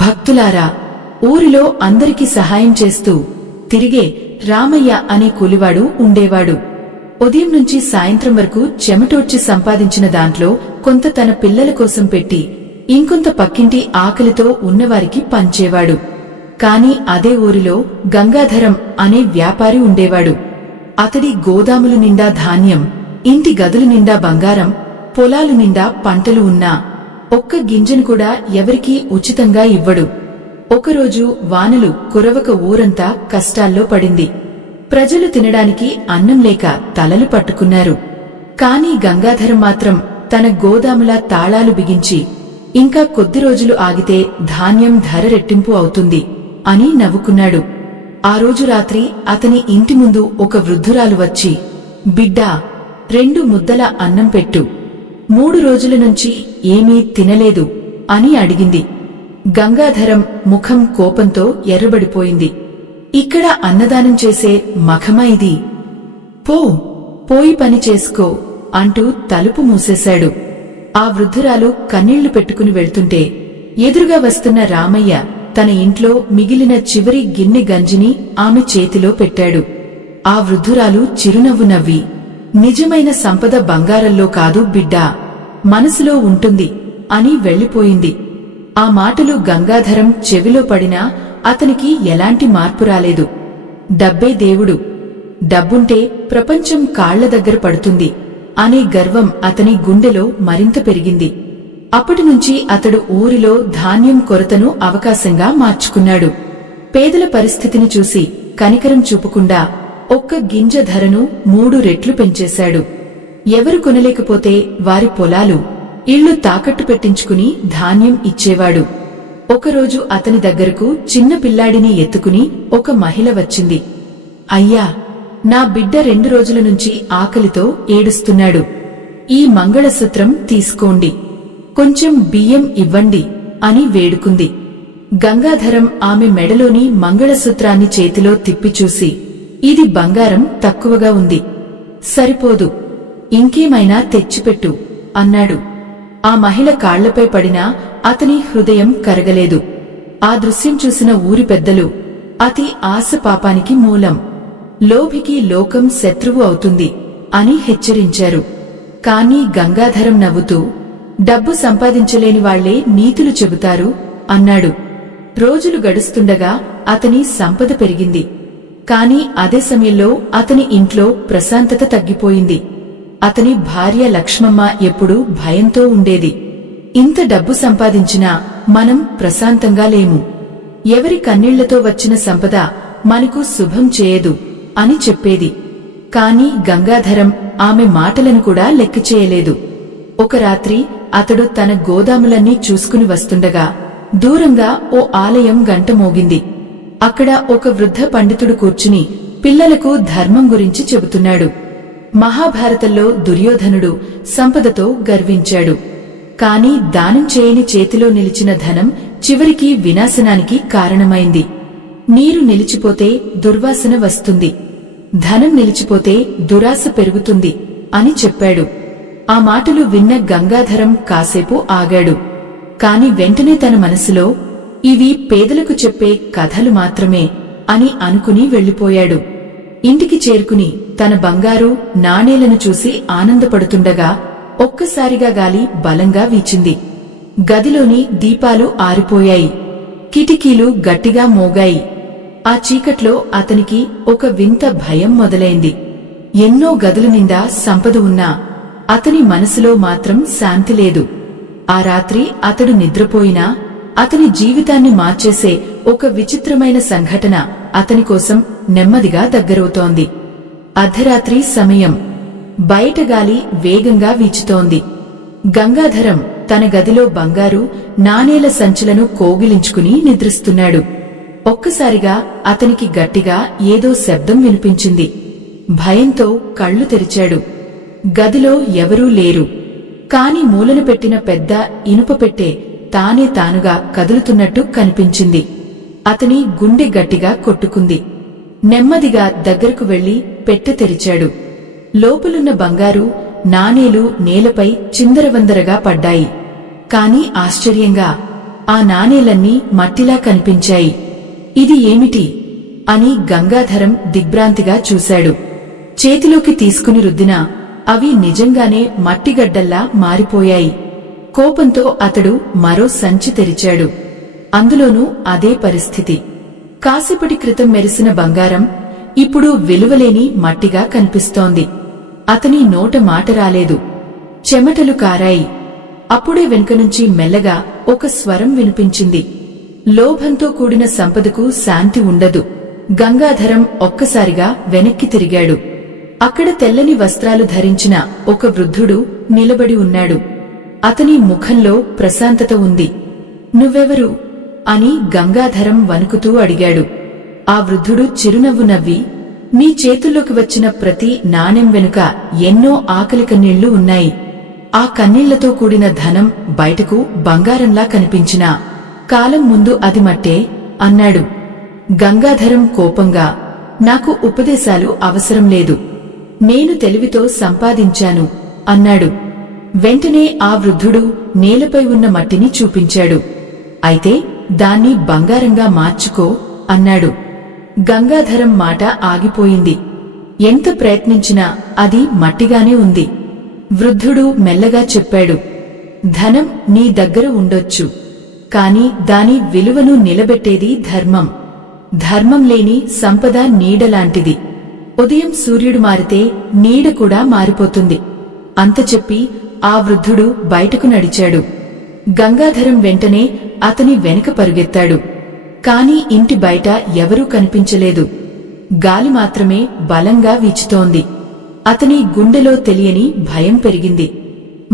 భక్తులారా, ఊరిలో అందరికీ సహాయం చేస్తూ తిరిగే రామయ్య అనే కూలివాడు ఉండేవాడు. ఉదయం నుంచి సాయంత్రం వరకు చెమటోడ్చి సంపాదించిన దాంట్లో కొంత తన పిల్లల కోసం పెట్టి ఇంకొంత పక్కింటి ఆకలితో ఉన్నవారికి పంచేవాడు. కాని అదే ఊరిలో గంగాధరం అనే వ్యాపారి ఉండేవాడు. అతడి గోదాములు నిండా ధాన్యం, ఇంటి గదులు నిండా బంగారం, పొలాలు నిండా పంటలు ఉన్నా ఒక్క గింజను కూడా ఎవరికీ ఉచితంగా ఇవ్వడు. ఒకరోజు వానలు కురవక ఊరంతా కష్టాల్లో పడింది. ప్రజలు తినడానికి అన్నం లేక తలలు పట్టుకున్నారు. కాని గంగాధరం మాత్రం తన గోదాముల తాళాలు బిగించి ఇంకా కొద్ది రోజులు ఆగితే ధాన్యం ధర రెట్టింపు అవుతుంది అని నవ్వుకున్నాడు. ఆ రోజు రాత్రి అతని ఇంటి ముందు ఒక వృద్ధురాలు వచ్చి, బిడ్డా, 2 ముద్దల అన్నం పెట్టు, 3 రోజుల నుంచి ఏమీ తినలేదు అని అడిగింది. గంగాధరం ముఖం కోపంతో ఎర్రబడిపోయింది. ఇక్కడ అన్నదానం చేసే మఖమా ఇది? పోయి పని చేసుకో అంటూ తలుపు మూసేశాడు. ఆ వృద్ధురాలు కన్నీళ్లు పెట్టుకుని వెళ్తుంటే ఎదురుగా వస్తున్న రామయ్య తన ఇంట్లో మిగిలిన చివరి గిన్నె గంజిని ఆమె చేతిలో పెట్టాడు. ఆ వృద్ధురాలు చిరునవ్వు నవ్వి, నిజమైన సంపద బంగారంలో కాదు బిడ్డా, మనసులో ఉంటుంది అని వెళ్లిపోయింది. ఆ మాటలు గంగాధరం చెవిలో పడినా అతనికి ఎలాంటి మార్పు రాలేదు. డబ్బే దేవుడు, డబ్బుంటే ప్రపంచం కాళ్ల దగ్గర పడుతుంది అనే గర్వం అతని గుండెలో మరింత పెరిగింది. అప్పటినుంచి అతడు ఊరిలో ధాన్యం కొరతను అవకాశంగా మార్చుకున్నాడు. పేదల పరిస్థితిని చూసి కనికరం చూపకుండా ఒక్క గింజ ధరను 3 రెట్లు పెంచేశాడు. ఎవరు కొనలేకపోతే వారి పొలాలు, ఇళ్లు తాకట్టు పెట్టించుకుని ధాన్యం ఇచ్చేవాడు. ఒకరోజు అతని దగ్గరకు చిన్న పిల్లాడిని ఎత్తుకుని ఒక మహిళ వచ్చింది. అయ్యా, నా బిడ్డ 2 రోజుల నుంచి ఆకలితో ఏడుస్తున్నాడు. ఈ మంగళసూత్రం తీసుకోండి, కొంచెం బియ్యం ఇవ్వండి అని వేడుకుంది. గంగాధరం ఆమె మెడలోని మంగళసూత్రాన్ని చేతిలో తిప్పి చూసి, ఇది బంగారం తక్కువగా ఉంది, సరిపోదు, ఇంకేమైనా తెచ్చిపెట్టు అన్నాడు. ఆ మహిళ కాళ్లపై పడినా అతని హృదయం కరగలేదు. ఆ దృశ్యం చూసిన ఊరి పెద్దలు, అతి ఆశ పాపానికి మూలం, లోభికి లోకం శత్రువు అవుతుంది అని హెచ్చరించారు. కాని గంగాధరం నవ్వుతూ, డబ్బు సంపాదించలేని వాళ్లే నీతులు చెబుతారు అన్నాడు. రోజులు గడుస్తుండగా అతని సంపద పెరిగింది. కాని అదే సమయంలో అతని ఇంట్లో ప్రశాంతత తగ్గిపోయింది. అతని భార్య లక్ష్మమ్మ ఎప్పుడూ భయంతో ఉండేది. ఇంత డబ్బు సంపాదించినా మనం ప్రశాంతంగా లేము, ఎవరి కన్నీళ్లతో వచ్చిన సంపద మనకు శుభం చేయదు అని చెప్పేది. కాని గంగాధరం ఆమె మాటలను కూడా లెక్క చేయలేదు. ఒక రాత్రి అతడు తన గోదాములన్నీ చూసుకుని వస్తుండగా దూరంగా ఓ ఆలయం గంట మోగింది. అక్కడ ఒక వృద్ధ పండితుడు కూర్చుని పిల్లలకు ధర్మం గురించి చెబుతున్నాడు. మహాభారతంలో దుర్యోధనుడు సంపదతో గర్వించాడు. కాని దానం చేయని చేతిలో నిలిచిన ధనం చివరికి వినాశనానికి కారణమైంది. నీరు నిలిచిపోతే దుర్వాసన వస్తుంది, ధనం నిలిచిపోతే దురాశ పెరుగుతుంది అని చెప్పాడు. ఆ మాటలు విన్న గంగాధరం కాసేపు ఆగాడు. కాని వెంటనే తన మనసులో, ఇవి పేదలకు చెప్పే కథలు మాత్రమే అని అనుకుని వెళ్లిపోయాడు. ఇంటికి చేరుకుని తన బంగారు నాణేలను చూసి ఆనందపడుతుండగా ఒక్కసారిగా గాలి బలంగా వీచింది. గదిలోని దీపాలు ఆరిపోయాయి, కిటికీలు గట్టిగా మోగాయి. ఆ చీకట్లో అతనికి ఒక వింత భయం మొదలైంది. ఎన్నో గదుల నిండా సంపద ఉన్నా అతని మనసులో మాత్రం శాంతి లేదు. ఆ రాత్రి అతడు నిద్రపోయినా అతని జీవితాన్ని మార్చేసే ఒక విచిత్రమైన సంఘటన అతని కోసం నెమ్మదిగా దగ్గరవుతోంది. అర్ధరాత్రి సమయం, బయట గాలి వేగంగా వీచుతోంది. గంగాధరం తన గదిలో బంగారు నాణేల సంచులను కోగిలించుకుని నిద్రిస్తున్నాడు. ఒక్కసారిగా అతనికి గట్టిగా ఏదో శబ్దం వినిపించింది. భయంతో కళ్ళు తెరిచాడు. గదిలో ఎవరూ లేరు. కాని మూలన పెట్టిన పెద్ద ఇనుప పెట్టె తానే తానుగా కదులుతున్నట్టు కనిపించింది. అతని గుండె గట్టిగా కొట్టుకుంది. నెమ్మదిగా దగ్గరకు వెళ్లి పెట్టె తెరిచాడు. లోపలున్న బంగారు నాణేలు నేలపై చిందరవందరగా పడ్డాయి. కాని ఆశ్చర్యంగా ఆ నాణేలన్నీ మట్టిలా కనిపించాయి. ఇది ఏమిటి అని గంగాధరం దిగ్భ్రాంతిగా చూశాడు. చేతిలోకి తీసుకుని రుద్దినా అవి నిజంగానే మట్టిగడ్డల్లా మారిపోయాయి. కోపంతో అతడు మరో సంచి తెరిచాడు. అందులోనూ అదే పరిస్థితి. కాసేపటి క్రితం మెరిసిన బంగారం ఇప్పుడు విలువలేని మట్టిగా కనిపిస్తోంది. అతని నోట మాట రాలేదు. చెమటలు కారాయి. అప్పుడే వెనుకనుంచి మెల్లగా ఒక స్వరం వినిపించింది. లోభంతో కూడిన సంపదకు శాంతి ఉండదు. గంగాధరం ఒక్కసారిగా వెనక్కి తిరిగాడు. అక్కడ తెల్లని వస్త్రాలు ధరించిన ఒక వృద్ధుడు నిలబడి ఉన్నాడు. అతని ముఖంలో ప్రశాంతత ఉంది. నువ్వెవరు అని గంగాధరం వణుకుతూ అడిగాడు. ఆ వృద్ధుడు చిరునవ్వు నవ్వి, నీ చేతుల్లోకి వచ్చిన ప్రతి నాణెం వెనుక ఎన్నో ఆకలి కన్నీళ్లు ఉన్నాయి. ఆ కన్నీళ్లతో కూడిన ధనం బయటకు బంగారంలా కనిపించినా కాలం ముందు అది మట్టే అన్నాడు. గంగాధరం కోపంగా, నాకు ఉపదేశాలు అవసరం లేదు. నేను తెలివితో సంపాదించాను అన్నాడు. వెంటనే ఆ వృద్ధుడు నేలపై ఉన్న మట్టిని చూపించాడు. అయితే దాన్ని బంగారంగా మార్చుకో అన్నాడు. గంగాధరం మాట ఆగిపోయింది. ఎంత ప్రయత్నించినా అది మట్టిగానే ఉంది. వృద్ధుడు మెల్లగా చెప్పాడు, ధనం నీ దగ్గర ఉండొచ్చు, కాని దాని విలువను నిలబెట్టేది ధర్మం. ధర్మం లేని సంపద నీడలాంటిది. ఉదయం సూర్యుడు మారితే నీడ కూడా మారిపోతుంది. అంత చెప్పి ఆ వృద్ధుడు బయటకు నడిచాడు. గంగాధరం వెంటనే అతని వెనుక పరుగెత్తాడు. కాని ఇంటి బయట ఎవరూ కనిపించలేదు. గాలి మాత్రమే బలంగా వీచుతోంది. అతని గుండెలో తెలియని భయం పెరిగింది.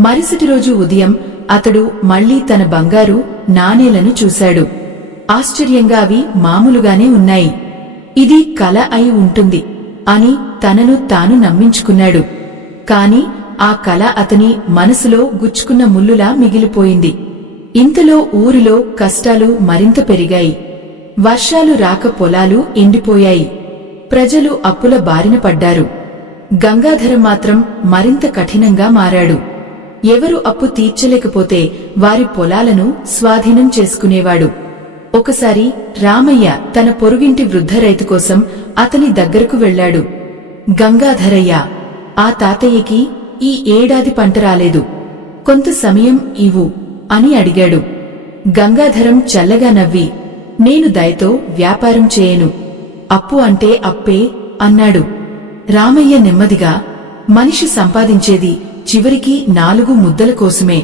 మరుసటి రోజు ఉదయం అతడు మళ్లీ తన బంగారు నాణేలను చూశాడు. ఆశ్చర్యంగా అవి మామూలుగానే ఉన్నాయి. ఇది కల అయి ఉంటుంది అని తనను తాను నమ్మించుకున్నాడు. కాని ఆ కల అతని మనసులో గుచ్చుకున్న ముల్లులా మిగిలిపోయింది. ఇంతలో ఊరిలో కష్టాలు మరింత పెరిగాయి. వర్షాలు రాక పొలాలు ఎండిపోయాయి. ప్రజలు అప్పుల బారిన పడ్డారు. గంగాధరం మాత్రం మరింత కఠినంగా మారాడు. ఎవరు అప్పు తీర్చలేకపోతే వారి పొలాలను స్వాధీనం చేసుకునేవాడు. ఒకసారి రామయ్య తన పొరుగింటి వృద్ధ రైతు కోసం అతని దగ్గరకు వెళ్లాడు. గంగాధరయ్య, ఆ తాతయ్యకి ఈ ఏడాది పంట రాలేదు, కొంత సమయం ఇవ్వు అని అడిగాడు. గంగాధరం చల్లగా నవ్వి, నేను దయతో వ్యాపారం చేయను, అప్పు అంటే అప్పే అన్నాడు. రామయ్య నెమ్మదిగా, మనిషి సంపాదించేది చివరికి 4 ముద్దల కోసమే,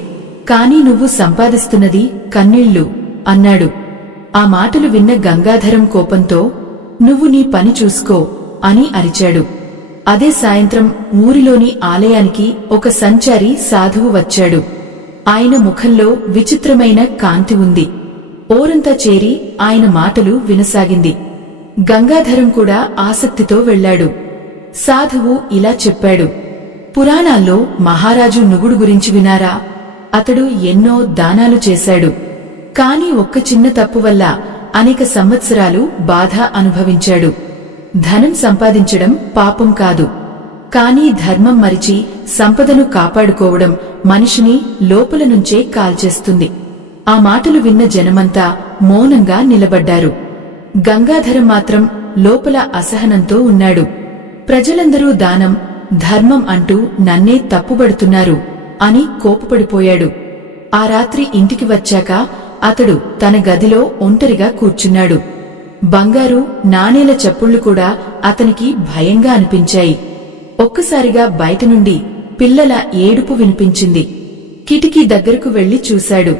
కాని నువ్వు సంపాదిస్తున్నది కన్నీళ్లు అన్నాడు. ఆ మాటలు విన్న గంగాధరం కోపంతో, నువ్వు నీ పని చూసుకో అని అరిచాడు. అదే సాయంత్రం ఊరిలోని ఆలయానికి ఒక సంచారి సాధువు వచ్చాడు. ఆయన ముఖంలో విచిత్రమైన కాంతి ఉంది. ఓరంతా చేరి ఆయన మాటలు వినసాగింది. గంగాధరం కూడా ఆసక్తితో వెళ్లాడు. సాధువు ఇలా చెప్పాడు, పురాణాల్లో మహారాజు నుగుడు గురించి వినారా? అతడు ఎన్నో దానాలు చేశాడు. కాని ఒక్క చిన్న తప్పు వల్ల అనేక సంవత్సరాలు బాధ అనుభవించాడు. ధనం సంపాదించడం పాపం కాదు, కాని ధర్మం మరిచి సంపదను కాపాడుకోవడం మనిషిని లోపల నుంచే కాల్చేస్తుంది. ఆ మాటలు విన్న జనమంతా మౌనంగా నిలబడ్డారు. గంగాధరం మాత్రం లోపల అసహనంతో ఉన్నాడు. ప్రజలందరూ దానం, ధర్మం అంటూ నన్నే తప్పుబడుతున్నారు అని కోపపడిపోయాడు. ఆ రాత్రి ఇంటికి వచ్చాక అతడు తన గదిలో ఒంటరిగా కూర్చున్నాడు. బంగారు నాణేల చప్పుళ్లు కూడా అతనికి భయంగా అనిపించాయి. ఒక్కసారిగా బయట నుండి పిల్లల ఏడుపు వినిపించింది. కిటికీ దగ్గరకు వెళ్లి చూశాడు.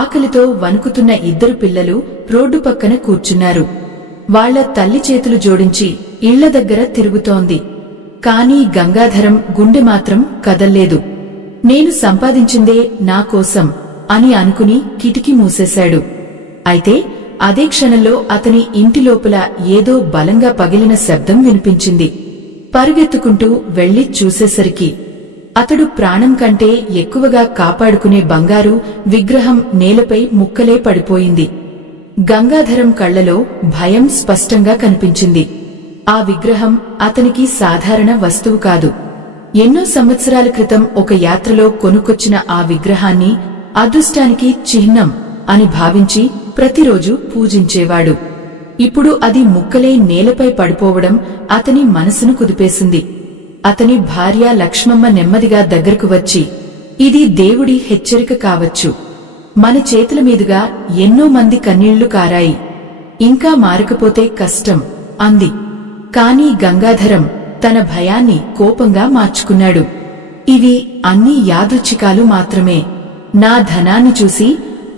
ఆకలితో వణుకుతున్న 2 పిల్లలు రోడ్డు పక్కన కూర్చున్నారు. వాళ్ల తల్లి చేతులు జోడించి ఇళ్ల దగ్గర తిరుగుతోంది. కాని గంగాధరం గుండె మాత్రం కదల్లేదు. నేను సంపాదించిందే నా కోసం అని అనుకుని కిటికీ మూసేశాడు. అయితే అదే క్షణంలో అతని ఇంటి లోపల ఏదో బలంగా పగిలిన శబ్దం వినిపించింది. పరుగెత్తుకుంటూ వెళ్లి చూసేసరికి అతడు ప్రాణం కంటే ఎక్కువగా కాపాడుకునే బంగారు విగ్రహం నేలపై ముక్కలే పడిపోయింది. గంగాధరం కళ్లలో భయం స్పష్టంగా కనిపించింది. ఆ విగ్రహం అతనికి సాధారణ వస్తువు కాదు. ఎన్నో సంవత్సరాల క్రితం ఒక యాత్రలో కొనుక్కొచ్చిన ఆ విగ్రహాన్ని అదృష్టానికి చిహ్నం అని భావించి ప్రతిరోజు పూజించేవాడు. ఇప్పుడు అది ముక్కలే నేలపై పడిపోవడం అతని మనసును కుదిపేసింది. అతని భార్య లక్ష్మమ్మ నెమ్మదిగా దగ్గరకు వచ్చి, ఇది దేవుడి హెచ్చరిక కావచ్చు. మన చేతుల మీదుగా ఎన్నో మంది కన్నీళ్లు కారాయి. ఇంకా మారకపోతే కష్టం అంది. కాని గంగాధరం తన భయాన్ని కోపంగా మార్చుకున్నాడు. ఇవి అన్నీ యాదృచ్ఛికాలు మాత్రమే. నా ధనాన్ని చూసి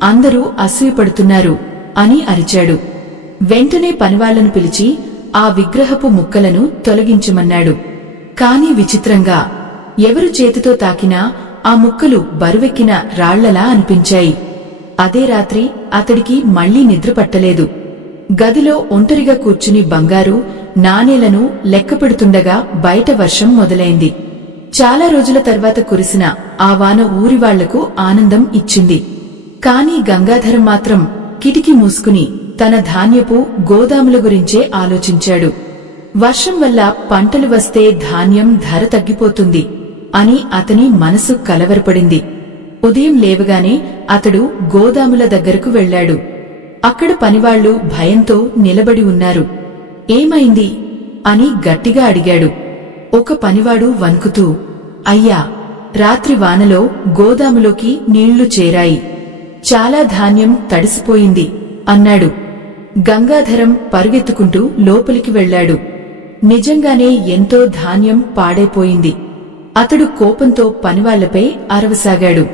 అందరూ అసూయపడుతున్నారు అని అరిచాడు. వెంటనే పనివాళ్లను పిలిచి ఆ విగ్రహపు ముక్కలను తొలగించమన్నాడు. కాని విచిత్రంగా ఎవరు చేతితో తాకినా ఆ ముక్కలు బరువెక్కిన రాళ్లలా అనిపించాయి. అదే రాత్రి అతడికి మళ్లీ నిద్రపట్టలేదు. గదిలో ఒంటరిగా కూర్చుని బంగారు నాణేలను లెక్కపెడుతుండగా బయట వర్షం మొదలైంది. చాలా రోజుల తర్వాత కురిసిన ఆ వాన ఊరివాళ్లకు ఆనందం ఇచ్చింది. కాని గంగాధరం మాత్రం కిటికీ మూసుకుని తన ధాన్యపు గోదాముల గురించే ఆలోచించాడు. వర్షం వల్ల పంటలు వస్తే ధాన్యం ధర తగ్గిపోతుంది అని అతని మనసు కలవరపడింది. ఉదయం లేవగానే అతడు గోదాముల దగ్గరకు వెళ్లాడు. అక్కడ పనివాళ్లు భయంతో నిలబడి ఉన్నారు. ఏమైంది అని గట్టిగా అడిగాడు. ఒక పనివాడు వణుకుతూ, అయ్యా, రాత్రి వానలో గోదాములోకి నీళ్లు చేరాయి. చాలా ధాన్యం తడిసిపోయింది అన్నాడు. గంగాధరం పరుగెత్తుకుంటూ లోపలికి వెళ్లాడు. నిజంగానే ఎంతో ధాన్యం పాడైపోయింది. అతడు కోపంతో పనివాళ్లపై అరవసాగాడు.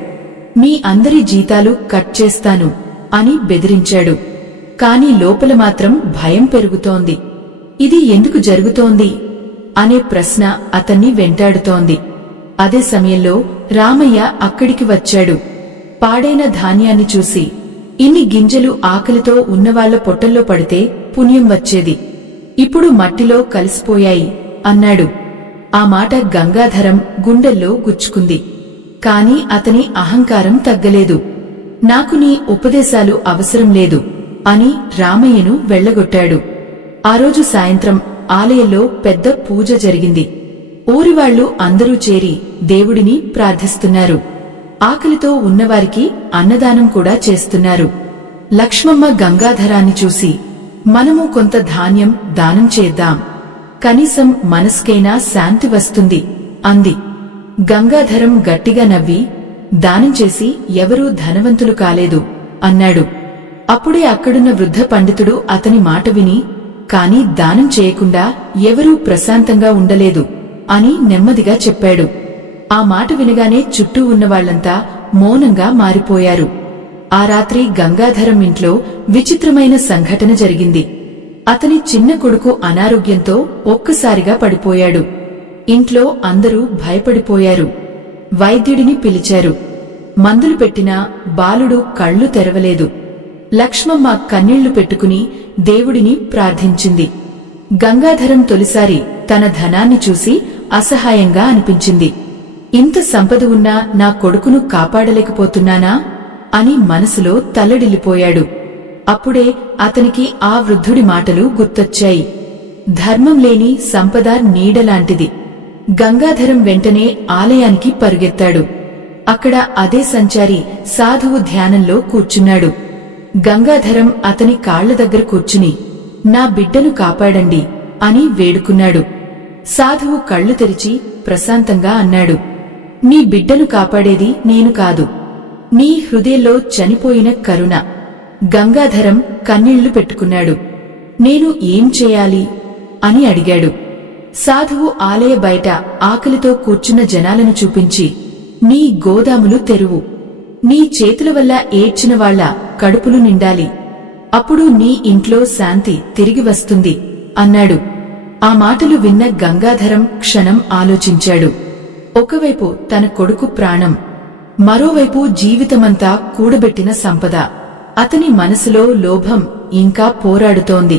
మీ అందరి జీతాలు కట్ చేస్తాను అని బెదిరించాడు. కాని లోపల మాత్రం భయం పెరుగుతోంది. ఇది ఎందుకు జరుగుతోంది అనే ప్రశ్న అతన్ని వెంటాడుతోంది. అదే సమయంలో రామయ్య అక్కడికి వచ్చాడు. పాడైన ధాన్యాన్ని చూసి, ఇన్ని గింజలు ఆకలితో ఉన్నవాళ్ల పొట్టల్లో పడితే పుణ్యం వచ్చేది, ఇప్పుడు మట్టిలో కలిసిపోయాయి అన్నాడు. ఆ మాట గంగాధరం గుండెల్లో గుచ్చుకుంది. కాని అతని అహంకారం తగ్గలేదు. నాకు నీ ఉపదేశాలు అవసరం లేదు అని రామయ్యను వెళ్లగొట్టాడు. ఆ రోజు సాయంత్రం ఆలయంలో పెద్ద పూజ జరిగింది. ఊరివాళ్లు అందరూ చేరి దేవుడిని ప్రార్థిస్తున్నారు. ఆకలితో ఉన్నవారికి అన్నదానం కూడా చేస్తున్నారు. లక్ష్మమ్మ గంగాధరాన్ని చూసి, మనము కొంత ధాన్యం దానం చేద్దాం, కనీసం మనస్కైనా శాంతి వస్తుంది అంది. గంగాధరం గట్టిగా నవ్వి, దానం చేసి ఎవరూ ధనవంతులు కాలేదు అన్నాడు. అప్పుడే అక్కడున్న వృద్ధ పండితుడు అతని మాట విని, కాని దానం చేయకుండా ఎవరూ ప్రశాంతంగా ఉండలేదు అని నెమ్మదిగా చెప్పాడు. ఆ మాట వినగానే చుట్టూ ఉన్నవాళ్లంతా మౌనంగా మారిపోయారు. ఆ రాత్రి గంగాధరం ఇంట్లో విచిత్రమైన సంఘటన జరిగింది. అతని చిన్న కొడుకు అనారోగ్యంతో ఒక్కసారిగా పడిపోయాడు. ఇంట్లో అందరూ భయపడిపోయారు. వైద్యుడిని పిలిచారు. మందులు పెట్టినా బాలుడు కళ్ళు తెరవలేదు. లక్ష్మమ్మ కన్నీళ్లు పెట్టుకుని దేవుడిని ప్రార్థించింది. గంగాధరం తొలిసారి తన ధనాన్ని చూసి అసహాయంగా అనిపించింది. ఇంత సంపద ఉన్నా నా కొడుకును కాపాడలేకపోతున్నానా అని మనసులో తల్లడిల్లిపోయాడు. అప్పుడే అతనికి ఆ వృద్ధుడి మాటలు గుర్తొచ్చాయి. ధర్మం లేని సంపద నీడలాంటిది. గంగాధరం వెంటనే ఆలయానికి పరుగెత్తాడు. అక్కడ అదే సంచారి సాధువు ధ్యానంలో కూర్చున్నాడు. గంగాధరం అతని కాళ్ల దగ్గర కూర్చుని, నా బిడ్డను కాపాడండి అని వేడుకున్నాడు. సాధువు కళ్లు తెరిచి ప్రశాంతంగా అన్నాడు, నీ బిడ్డను కాపాడేది నేను కాదు, నీ హృదయంలో చనిపోయిన కరుణ. గంగాధరం కన్నీళ్లు పెట్టుకున్నాడు. నేను ఏం చేయాలి అని అడిగాడు. సాధువు ఆలయ బయట ఆకలితో కూర్చున్న జనాలను చూపించి, నీ గోదాములు తెరువు, నీ చేతుల వల్ల ఏడ్చిన వాళ్ల కడుపులు నిండాలి, అప్పుడు నీ ఇంట్లో శాంతి తిరిగి వస్తుంది అన్నాడు. ఆ మాటలు విన్న గంగాధరం క్షణం ఆలోచించాడు. ఒకవైపు తన కొడుకు ప్రాణం, మరోవైపు జీవితమంతా కూడబెట్టిన సంపద. అతని మనసులో లోభం ఇంకా పోరాడుతోంది.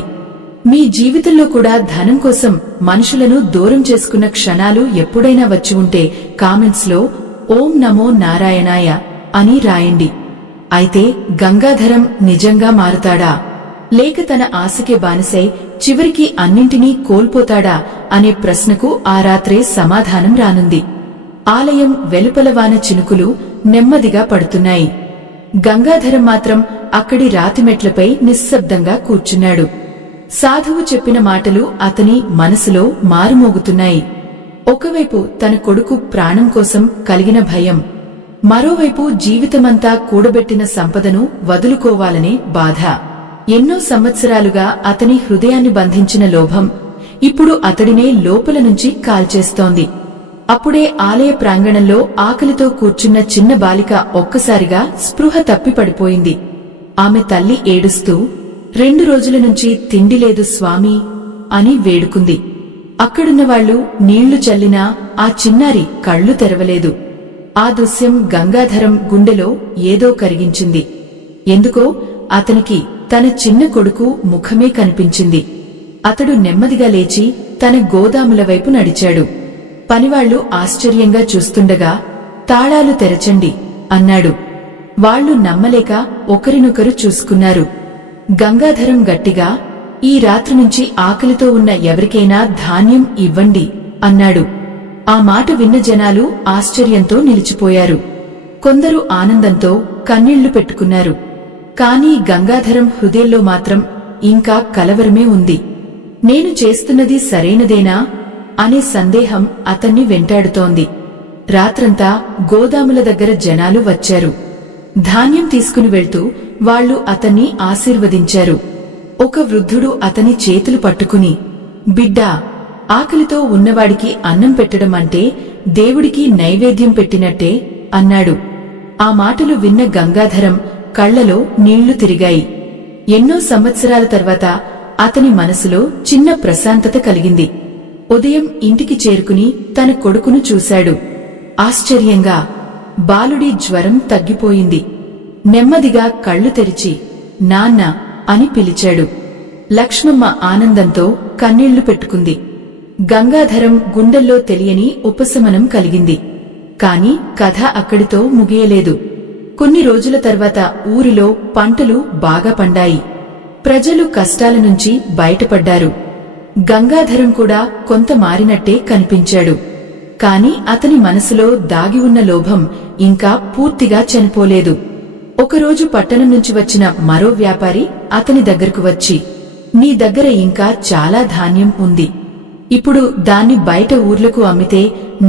మీ జీవితంలో కూడా ధనం కోసం మనుషులను దూరం చేసుకున్న క్షణాలు ఎప్పుడైనా వచ్చి ఉంటే కామెంట్స్ లో ఓం నమో నారాయణాయ అని రాయండి. అయితే గంగాధరం నిజంగా మారుతాడా, లేక తన ఆశకే బానిసై చివరికి అన్నింటినీ కోల్పోతాడా అనే ప్రశ్నకు ఆ రాత్రే సమాధానం రానుంది. ఆలయం వెలుపల వాన చినుకులు నెమ్మదిగా పడుతున్నాయి. గంగాధరం మాత్రం అక్కడి రాతిమెట్లపై నిశ్శబ్దంగా కూర్చున్నాడు. సాధువు చెప్పిన మాటలు అతని మనసులో మారుమోగుతున్నాయి. ఒకవైపు తన కొడుకు ప్రాణం కోసం కలిగిన భయం, మరోవైపు జీవితమంతా కూడబెట్టిన సంపదను వదులుకోవాలనే బాధ. ఎన్నో సంవత్సరాలుగా అతని హృదయాన్ని బంధించిన లోభం ఇప్పుడు అతడినే లోపల నుంచి కాల్చేస్తోంది. అప్పుడే ఆలయ ప్రాంగణంలో ఆకలితో కూర్చున్న చిన్న బాలిక ఒక్కసారిగా స్పృహ తప్పి పడిపోయింది. ఆమె తల్లి ఏడుస్తూ, 2 రోజుల నుంచి తిండి లేదు స్వామీ అని వేడుకుంది. అక్కడున్నవాళ్లు నీళ్లు చల్లినా ఆ చిన్నారి కళ్ళు తెరవలేదు. ఆ దృశ్యం గంగాధరం గుండెలో ఏదో కరిగించింది. ఎందుకో అతనికి తన చిన్న కొడుకు ముఖమే కనిపించింది. అతడు నెమ్మదిగా లేచి తన గోదాముల వైపు నడిచాడు. పనివాళ్లు ఆశ్చర్యంగా చూస్తుండగా, తాళాలు తెరచండి అన్నాడు. వాళ్లు నమ్మలేక ఒకరినొకరు చూసుకున్నారు. గంగాధరం గట్టిగా, ఈ రాత్రి నుంచి ఆకలితో ఉన్న ఎవరికైనా ధాన్యం ఇవ్వండి అన్నాడు. ఆ మాట విన్న జనాలు ఆశ్చర్యంతో నిలిచిపోయారు. కొందరు ఆనందంతో కన్నీళ్లు పెట్టుకున్నారు. కాని గంగాధరం హృదయంలో మాత్రం ఇంకా కలవరమే ఉంది. నేను చేస్తున్నది సరైనదేనా అనే సందేహం అతన్ని వెంటాడుతోంది. రాత్రంతా గోదాముల దగ్గర జనాలు వచ్చారు. ధాన్యం తీసుకుని వెళ్తూ వాళ్లు అతన్ని ఆశీర్వదించారు. ఒక వృద్ధుడు అతని చేతులు పట్టుకుని, బిడ్డా, ఆకలితో ఉన్నవాడికి అన్నం పెట్టడం అంటే దేవుడికి నైవేద్యం పెట్టినట్టే అన్నాడు. ఆ మాటలు విన్న గంగాధరం కళ్లలో నీళ్లు తిరిగాయి. ఎన్నో సంవత్సరాల తర్వాత అతని మనసులో చిన్న ప్రశాంతత కలిగింది. ఉదయం ఇంటికి చేరుకుని తన కొడుకును చూశాడు. ఆశ్చర్యంగా బాలుడి జ్వరం తగ్గిపోయింది. నెమ్మదిగా కళ్లు తెరిచి, నాన్న అని పిలిచాడు. లక్ష్మమ్మ ఆనందంతో కన్నీళ్లు పెట్టుకుంది. గంగాధరం గుండెల్లో తెలియని ఉపశమనం కలిగింది. కాని కథ అక్కడితో ముగియలేదు. కొన్ని రోజుల తర్వాత ఊరిలో పంటలు బాగా పండాయి. ప్రజలు కష్టాల నుంచి బయటపడ్డారు. గంగాధరం కూడా కొంత మారినట్టే కనిపించాడు. కాని అతని మనసులో దాగి ఉన్న లోభం ఇంకా పూర్తిగా చనిపోలేదు. ఒకరోజు పట్టణం నుంచి వచ్చిన మరో వ్యాపారి అతని దగ్గరకు వచ్చి, నీ దగ్గర ఇంకా చాలా ధాన్యం ఉంది. ఇప్పుడు దాన్ని బయట ఊర్లకు అమ్మితే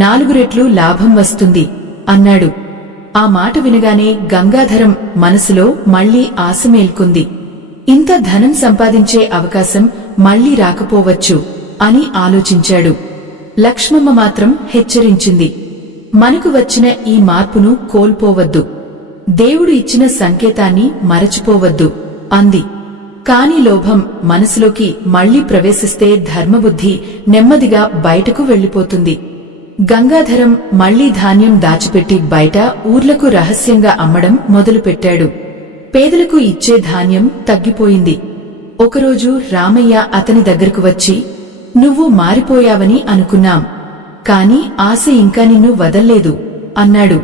4 రెట్లు లాభం వస్తుంది అన్నాడు. ఆ మాట వినగానే గంగాధరం మనసులో మళ్లీ ఆశ మేల్కొంది. ఇంత ధనం సంపాదించే అవకాశం మళ్లీ రాకపోవచ్చు అని ఆలోచించాడు. లక్ష్మమ్మ మాత్రం హెచ్చరించింది, మనకు వచ్చిన ఈ మార్పును కోల్పోవద్దు, దేవుడు ఇచ్చిన సంకేతాన్ని మరచిపోవద్దు అంది. కాని లోభం మనసులోకి మళ్లీ ప్రవేశిస్తే ధర్మబుద్ధి నెమ్మదిగా బయటకు వెళ్లిపోతుంది. గంగాధరం మళ్లీ ధాన్యం దాచిపెట్టి బయట ఊర్లకు రహస్యంగా అమ్మడం మొదలుపెట్టాడు. పేదలకు ఇచ్చే ధాన్యం తగ్గిపోయింది. ఒకరోజు రామయ్య అతని దగ్గరకు వచ్చి, నువ్వు మారిపోయావని అనుకున్నాం, కాని ఆశ ఇంకా నిన్ను వదల్లేదు అన్నాడు.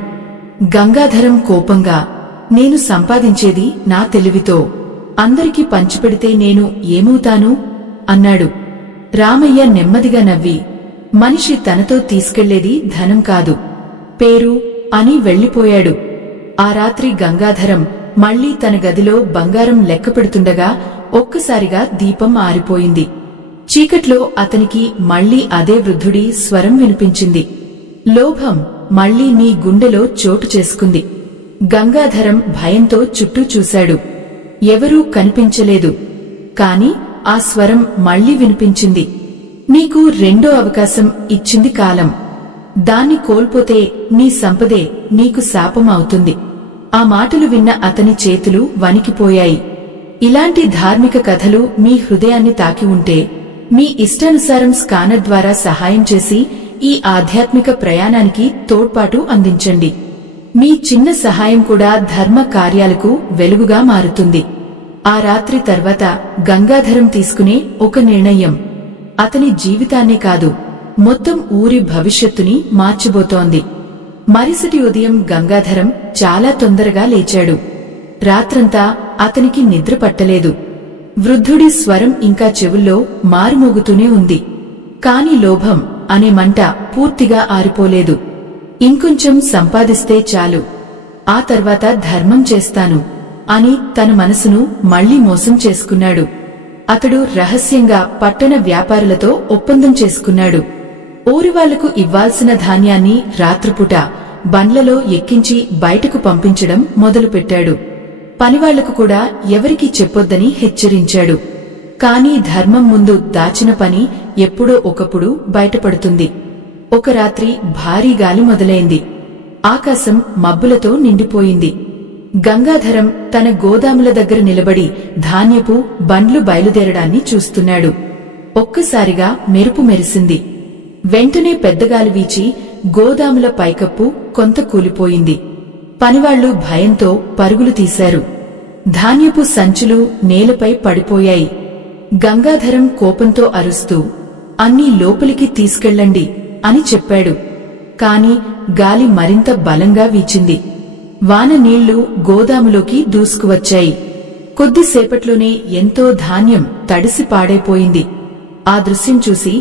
గంగాధరం కోపంగా, నేను సంపాదించేది నా తెలివితో, అందరికీ పంచిపెడితే నేను ఏమవుతాను అన్నాడు. రామయ్య నెమ్మదిగా నవ్వి, మనిషి తనతో తీసుకెళ్లేది ధనం కాదు, పేరు అని వెళ్లిపోయాడు. ఆ రాత్రి గంగాధరం మళ్లీ తన గదిలో బంగారం లెక్కపెడుతుండగా ఒక్కసారిగా దీపం ఆరిపోయింది. చీకట్లో అతనికి మళ్లీ అదే వృద్ధుడి స్వరం వినిపించింది. లోభం మళ్లీ నీ గుండెలో చోటు చేసుకుంది. గంగాధరం భయంతో చుట్టూ చూశాడు. ఎవరూ కనిపించలేదు. కాని ఆ స్వరం మళ్లీ వినిపించింది. నీకు రెండో అవకాశం ఇచ్చింది కాలం. దాన్ని కోల్పోతే నీ సంపదే నీకు శాపం అవుతుంది. ఆ మాటలు విన్న అతని చేతులు వణికిపోయాయి. ఇలాంటి ధార్మిక కథలు మీ హృదయాన్ని తాకి ఉంటే మీ ఇష్టానుసారం స్కానర్ ద్వారా సహాయం చేసి ఈ ఆధ్యాత్మిక ప్రయాణానికి తోడ్పాటు అందించండి. మీ చిన్న సహాయం కూడా ధర్మ కార్యాలకు వెలుగుగా మారుతుంది. ఆ రాత్రి తర్వాత గంగాధరం తీసుకునే ఒక నిర్ణయం అతని జీవితాన్నే కాదు, మొత్తం ఊరి భవిష్యత్తుని మార్చబోతోంది. మరుసటి ఉదయం గంగాధరం చాలా తొందరగా లేచాడు. రాత్రంతా అతనికి నిద్ర పట్టలేదు. వృద్ధుడి స్వరం ఇంకా చెవుల్లో మారుమోగుతూనే ఉంది. కాని లోభం అనే మంట పూర్తిగా ఆరిపోలేదు. ఇంకొంచెం సంపాదిస్తే చాలు, ఆ తర్వాత ధర్మం చేస్తాను అని తన మనసును మళ్లీ మోసం చేసుకున్నాడు. అతడు రహస్యంగా పట్టణ వ్యాపారులతో ఒప్పందం చేసుకున్నాడు. ఊరివాళ్లకు ఇవ్వాల్సిన ధాన్యాన్ని రాత్రిపూట బండ్లలో ఎక్కించి బయటకు పంపించడం మొదలుపెట్టాడు. పనివాళ్లకు కూడా ఎవరికీ చెప్పొద్దని హెచ్చరించాడు. కాని ధర్మం ముందు దాచిన పని ఎప్పుడో ఒకప్పుడు బయటపడుతుంది. ఒక రాత్రి భారీ గాలి మొదలైంది. ఆకాశం మబ్బులతో నిండిపోయింది. గంగాధరం తన గోదాముల దగ్గర నిలబడి ధాన్యపు బండ్లు బయలుదేరడాన్ని చూస్తున్నాడు. ఒక్కసారిగా మెరుపు మెరిసింది. వెంటనే పెద్దగాలి వీచి గోదాముల పైకప్పు కొంత కూలిపోయింది. పనివాళ్లు భయంతో పరుగులు తీశారు. ధాన్యపు సంచులు నేలపై పడిపోయాయి. గంగాధరం కోపంతో అరుస్తూ, అన్నీ లోపలికి తీసుకెళ్ళండి అని చెప్పాడు. కాని గాలి మరింత బలంగా వీచింది. వాన నీళ్లు గోదాములోకి దూసుకువచ్చాయి. కొద్దిసేపట్లోనే ఎంతో ధాన్యం తడిసి పాడైపోయింది. ఆ దృశ్యం చూసి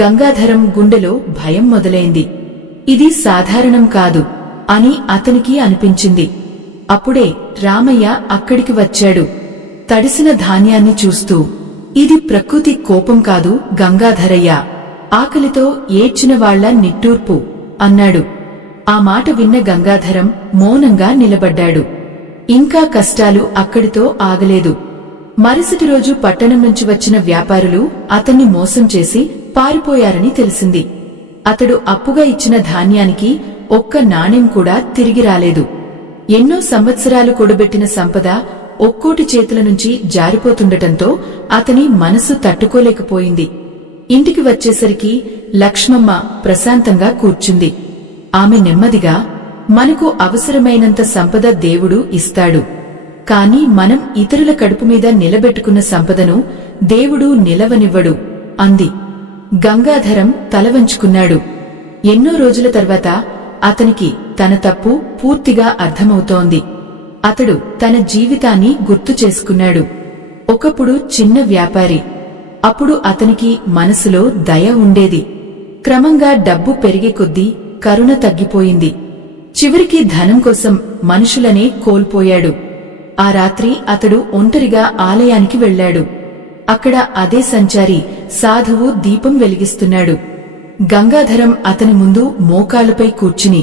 గంగాధరం గుండెలో భయం మొదలైంది. ఇది సాధారణం కాదు అని అతనికి అనిపించింది. అప్పుడే రామయ్య అక్కడికి వచ్చాడు. తడిసిన ధాన్యాన్ని చూస్తూ, ఇది ప్రకృతి కోపం కాదు గంగాధరయ్య, ఆకలితో ఏడ్చిన వాళ్ల నిట్టూర్పు అన్నాడు. ఆ మాట విన్న గంగాధరం మౌనంగా నిలబడ్డాడు. ఇంకా కష్టాలు అక్కడితో ఆగలేదు. మరుసటి రోజు పట్టణం నుంచి వచ్చిన వ్యాపారులు అతన్ని మోసం చేసి పారిపోయారని తెలిసింది. అతడు అప్పుగా ఇచ్చిన ధాన్యానికి ఒక్క నాణెం కూడా తిరిగి రాలేదు. ఎన్నో సంవత్సరాలు కూడబెట్టిన సంపద ఒక్కోటి చేతుల నుంచి జారిపోతుండటంతో అతని మనసు తట్టుకోలేకపోయింది. ఇంటికి వచ్చేసరికి లక్ష్మమ్మ ప్రశాంతంగా కూర్చుంది. ఆమె నెమ్మదిగా, మనకు అవసరమైనంత సంపద దేవుడు ఇస్తాడు, కాని మనం ఇతరుల కడుపు మీద నిలబెట్టుకున్న సంపదను దేవుడు నిలవనివ్వడు అంది. గంగాధరం తలవంచుకున్నాడు. ఎన్నో రోజుల తర్వాత అతనికి తన తప్పు పూర్తిగా అర్థమవుతోంది. అతడు తన జీవితాన్ని గుర్తు చేసుకున్నాడు. ఒకప్పుడు చిన్న వ్యాపారి. అప్పుడు అతనికి మనసులో దయ ఉండేది. క్రమంగా డబ్బు పెరిగే కొద్దీ కరుణ తగ్గిపోయింది. చివరికి ధనం కోసం మనుషులనే కోల్పోయాడు. ఆ రాత్రి అతడు ఒంటరిగా ఆలయానికి వెళ్లాడు. అక్కడ అదే సంచారి సాధువు దీపం వెలిగిస్తున్నాడు. గంగాధరం అతని ముందు మోకాళ్లపై కూర్చుని,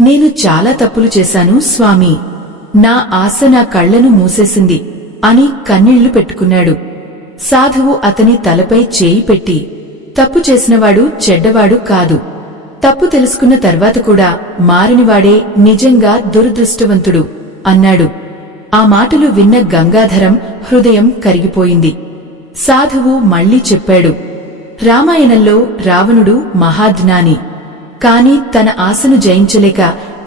నేను చాలా తప్పులు చేశాను స్వామీ, నా ఆశ నా కళ్లను మూసేసింది అని కన్నీళ్లు పెట్టుకున్నాడు. సాధువు అతని తలపై చేయి పెట్టి, తప్పు చేసినవాడు చెడ్డవాడు కాదు, తప్పు తెలుసుకున్న తర్వాత కూడా మారనివాడే నిజంగా దురదృష్టవంతుడు అన్నాడు. ఆ మాటలు విన్న గంగాధరం హృదయం కరిగిపోయింది. సాధువు మళ్లీ చెప్పాడు, రామాయణంలో రావణుడు మహాజ్ఞాని, కాని తన ఆశను జయించలేక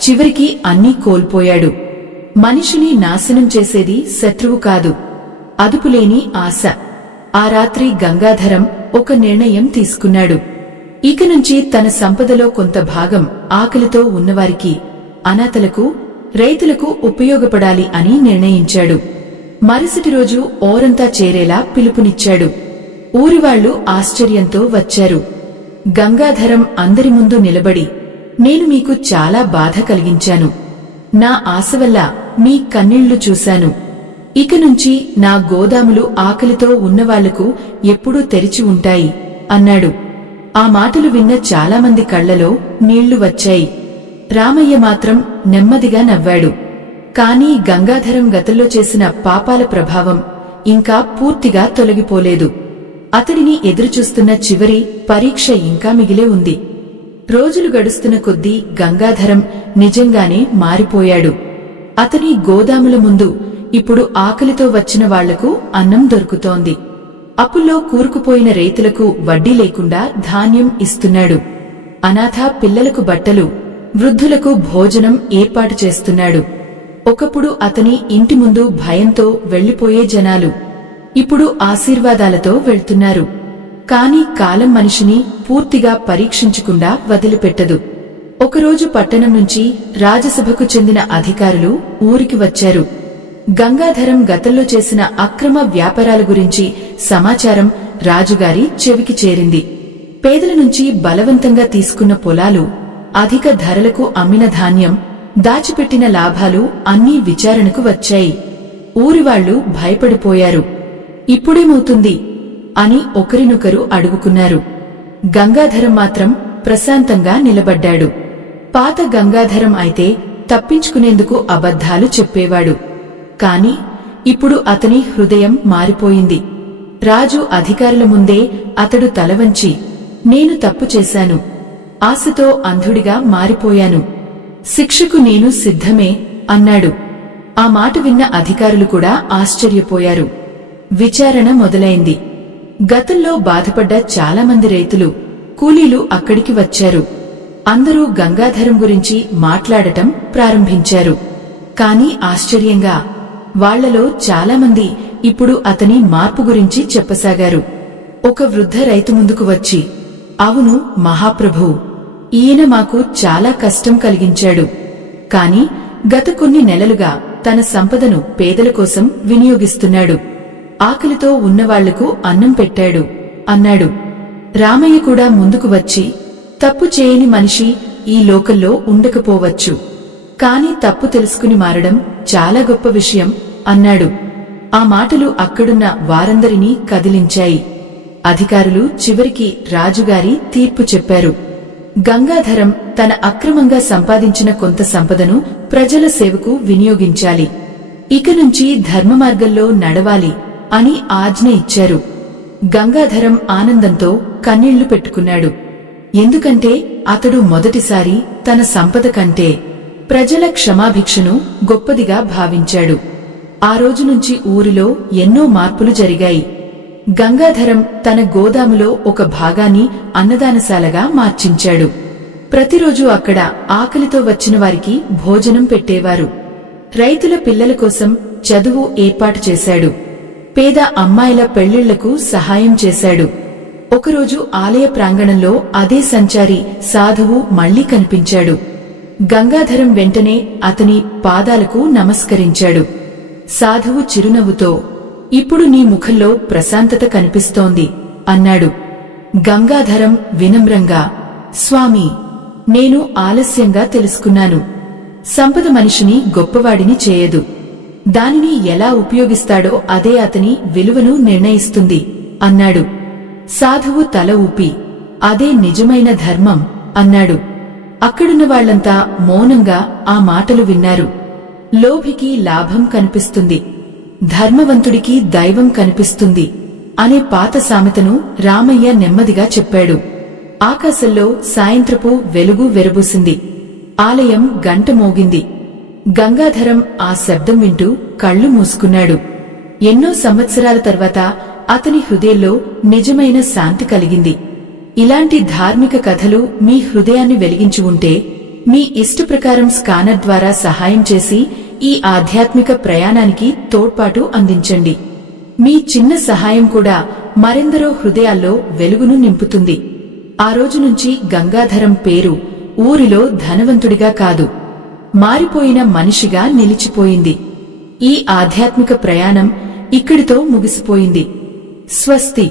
చివరికి అన్నీ కోల్పోయాడు. మనిషిని నాశనం చేసేది శత్రువు కాదు, అదుపులేని ఆశ. ఆ రాత్రి గంగాధరం ఒక నిర్ణయం తీసుకున్నాడు. ఇక నుంచి తన సంపదలో కొంత భాగం ఆకలితో ఉన్నవారికి, అనాథలకు, రైతులకు ఉపయోగపడాలి అని నిర్ణయించాడు. మరుసటి రోజు ఓరంతా చేరేలా పిలుపునిచ్చాడు. ఊరివాళ్లు ఆశ్చర్యంతో వచ్చారు. గంగాధరం అందరి ముందు నిలబడి, నేను మీకు చాలా బాధ కలిగించాను. నా ఆశ వల్ల మీ కన్నీళ్లు చూశాను. ఇక నుంచి నా గోదాములు ఆకలితో ఉన్నవాళ్లకు ఎప్పుడూ తెరిచి ఉంటాయి అన్నాడు. ఆ మాటలు విన్న చాలామంది కళ్లలో నీళ్లు వచ్చాయి. రామయ్య మాత్రం నెమ్మదిగా నవ్వాడు. కాని గంగాధరం గతంలో చేసిన పాపాల ప్రభావం ఇంకా పూర్తిగా తొలగిపోలేదు. అతడిని ఎదురుచూస్తున్న చివరి పరీక్ష ఇంకా మిగిలే ఉంది. రోజులు గడుస్తున్న కొద్దీ గంగాధరం నిజంగానే మారిపోయాడు. అతని గోదాముల ముందు ఇప్పుడు ఆకలితో వచ్చిన వాళ్లకు అన్నం దొరుకుతోంది. అప్పుల్లో కూరుకుపోయిన రైతులకు వడ్డీ లేకుండా ధాన్యం ఇస్తున్నాడు. అనాథ పిల్లలకు బట్టలు, వృద్ధులకు భోజనం ఏర్పాటు చేస్తున్నాడు. ఒకప్పుడు అతని ఇంటి ముందు భయంతో వెళ్లిపోయే జనాలు ఇప్పుడు ఆశీర్వాదాలతో వెళ్తున్నారు. కాని కాలం మనిషిని పూర్తిగా పరీక్షించకుండా వదిలిపెట్టదు. ఒకరోజు పట్టణం నుంచి రాజసభకు చెందిన అధికారులు ఊరికి వచ్చారు. గంగాధరం గతంలో చేసిన అక్రమ వ్యాపారాల గురించి సమాచారం రాజుగారి చెవికి చేరింది. పేదల నుంచి బలవంతంగా తీసుకున్న పొలాలు, అధిక ధరలకు అమ్మిన ధాన్యం, దాచిపెట్టిన లాభాలు అన్నీ విచారణకు వచ్చాయి. ఊరివాళ్లు భయపడిపోయారు. ఇప్పుడేమవుతుంది అని ఒకరినొకరు అడుగుకున్నారు. గంగాధరం మాత్రం ప్రశాంతంగా నిలబడ్డాడు. పాత గంగాధరం అయితే తప్పించుకునేందుకు అబద్ధాలు చెప్పేవాడు. కాని ఇప్పుడు అతని హృదయం మారిపోయింది. రాజు అధికారుల ముందే అతడు తలవంచి, నేను తప్పు చేశాను, ఆశతో అంధుడిగా మారిపోయాను, శిక్షకు నేను సిద్ధమే అన్నాడు. ఆ మాట విన్న అధికారులు కూడా ఆశ్చర్యపోయారు. విచారణ మొదలైంది. గతంలో బాధపడ్డ చాలామంది రైతులు, కూలీలు అక్కడికి వచ్చారు. అందరూ గంగాధరం గురించి మాట్లాడటం ప్రారంభించారు. కాని ఆశ్చర్యంగా వాళ్లలో చాలామంది ఇప్పుడు అతని మార్పు గురించి చెప్పసాగారు. ఒక వృద్ధ రైతు ముందుకు వచ్చి, అవును మహాప్రభూ, ఈయన మాకు చాలా కష్టం కలిగించాడు. కాని గత కొన్ని నెలలుగా తన సంపదను పేదల కోసం వినియోగిస్తున్నాడు. ఆకలితో ఉన్నవాళ్లకు అన్నం పెట్టాడు అన్నాడు. రామయ్య కూడా ముందుకు వచ్చి, తప్పు చేయని మనిషి ఈ లోకంలో ఉండకపోవచ్చు, కాని తప్పు తెలుసుకుని మారడం చాలా గొప్ప విషయం అన్నాడు. ఆ మాటలు అక్కడున్న వారందరినీ కదిలించాయి. అధికారులు చివరికి రాజుగారి తీర్పు చెప్పారు. గంగాధరం తన అక్రమంగా సంపాదించిన కొంత సంపదను ప్రజల సేవకు వినియోగించాలి, ఇక నుంచి ధర్మ మార్గంలో నడవాలి అని ఆజ్ఞ ఇచ్చారు. గంగాధరం ఆనందంతో కన్నీళ్లు పెట్టుకున్నాడు. ఎందుకంటే అతడు మొదటిసారి తన సంపద కంటే ప్రజల క్షమాభిక్షను గొప్పదిగా భావించాడు. ఆ రోజు నుంచి ఊరిలో ఎన్నో మార్పులు జరిగాయి. గంగాధరం తన గోదాములో ఒక భాగాన్ని అన్నదానశాలగా మార్చించాడు. ప్రతిరోజు అక్కడ ఆకలితో వచ్చిన వారికి భోజనం పెట్టేవారు. రైతుల పిల్లల కోసం చదువు ఏర్పాటు చేశాడు. పేద అమ్మాయిల పెళ్లిళ్లకు సహాయం చేశాడు. ఒకరోజు ఆలయ ప్రాంగణంలో అదే సంచారి సాధువు మళ్లీ కనిపించాడు. గంగాధరం వెంటనే అతని పాదాలకు నమస్కరించాడు. సాధువు చిరునవ్వుతో, ఇప్పుడు నీ ముఖంలో ప్రశాంతత కనిపిస్తోంది అన్నాడు. గంగాధరం వినమ్రంగా, స్వామీ, నేను ఆలస్యంగా తెలుసుకున్నాను. సంపద మనిషిని గొప్పవాడిని చేయదు, దానిని ఎలా ఉపయోగిస్తాడో అదే అతని విలువను నిర్ణయిస్తుంది అన్నాడు. సాధువు తల ఊపి, అదే నిజమైన ధర్మం అన్నాడు. అక్కడున్న వాళ్లంతా మౌనంగా ఆ మాటలు విన్నారు. లోభికి లాభం కనిపిస్తుంది, ధర్మవంతుడికి దైవం కనిపిస్తుంది అనే పాత సామెతను రామయ్య నెమ్మదిగా చెప్పాడు. ఆకాశంలో సాయంత్రపు వెలుగు వెరబూసింది. ఆలయం గంట మోగింది. గంగాధరం ఆ శబ్దం వింటూ కళ్ళు మూసుకున్నాడు. ఎన్నో సంవత్సరాల తర్వాత అతని హృదయంలో నిజమైన శాంతి కలిగింది. ఇలాంటి ధార్మిక కథలు మీ హృదయాన్ని వెలిగించి ఉంటే మీ ఇష్టప్రకారం స్కానర్ ద్వారా సహాయం చేసి ఈ ఆధ్యాత్మిక ప్రయాణానికి తోడ్పాటు అందించండి. మీ చిన్న సహాయం కూడా మరెందరో హృదయాల్లో వెలుగును నింపుతుంది. ఆ రోజు నుంచి గంగాధరం పేరు ఊరిలో ధనవంతుడిగా కాదు, మారిపోయిన మనిషిగా నిలిచిపోయింది. ఈ ఆధ్యాత్మిక ప్రయాణం ఇక్కడితో ముగిసిపోయింది. స్వస్తి.